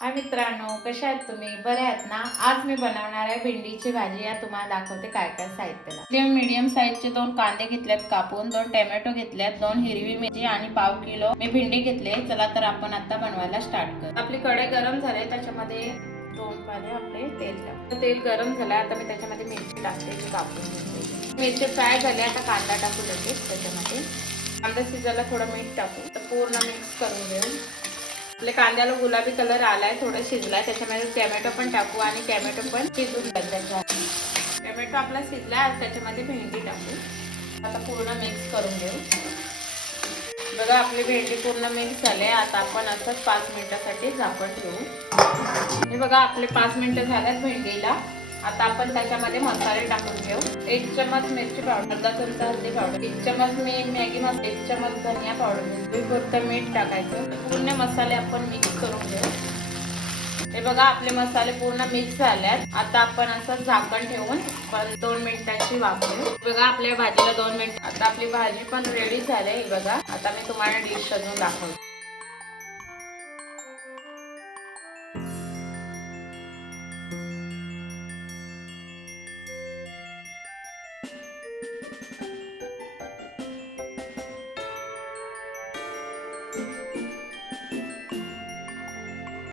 हाय मित्रांनो, कशा आहेत तुम्ही? बरे आहेत ना? आज मी बनवणार आहे भेंडीची भाजी. या तुम्हाला दाखवते काय काय साहित्य लागते. मीडियम साईजचे 2 कांदे घेतलेत कापून, 2 टोमॅटो घेतलेत, 2 हिरवी मिरची आणि पाव किलो मी भेंडी घेतले. चला तर आपण आता बनवायला स्टार्ट करू. आपली कढई गरम झाली, त्याच्यामध्ये 2 पाने आपले तेल टाकू. तेल गरम झालं, आता मी त्याच्यामध्ये मिरची टाकते, कापून घेते. मिरची फ्राय झाली, आता कांदा टाकू लगेच त्याच्यामध्ये. कांदा शिजायला थोडं मीठ टाकू, तर पूर्ण मिक्स करून घेऊ. आपल्या कांद्याला गुलाबी कलर आलाय, थोडं शिजलाय, त्याच्यामध्ये टोमॅटो पण टाकू आणि टोमॅटो पण शिजून घ्यायचा. टोमॅटो आपला शिजलाय, त्याच्यामध्ये भेंडी टाकू. आता पूर्ण मिक्स करून घेऊ. बघा आपली भेंडी पूर्ण मिक्स झाले. आता आपण असंच 5 मिनिटासाठी झाकण ठेवू. हे बघा आपले 5 मिनिटं झाल्यात भेंडीला. आता आपण त्याच्यामध्ये मसाले टाकून घेऊ. 1 चमच मिरची पावडर, अर्धा चमचा हळदी पावडर, 1 चमच मी मॅगी मसाला, 1 चमच धनिया पावडर, फक्त मीठ टाकायचं. पूर्ण मसाले आपण मिक्स करून घेऊ. हे बघा आपले मसाले पूर्ण मिक्स झाल्यात. आता आपण असं झाकण ठेवून 2 मिनिटांची वाफवू. बघा आपल्या भाजीला 2 मिनिट. आता आपली भाजी पण रेडी झाली. बघा आता मी तुम्हाला डिश सजवून दाखवते.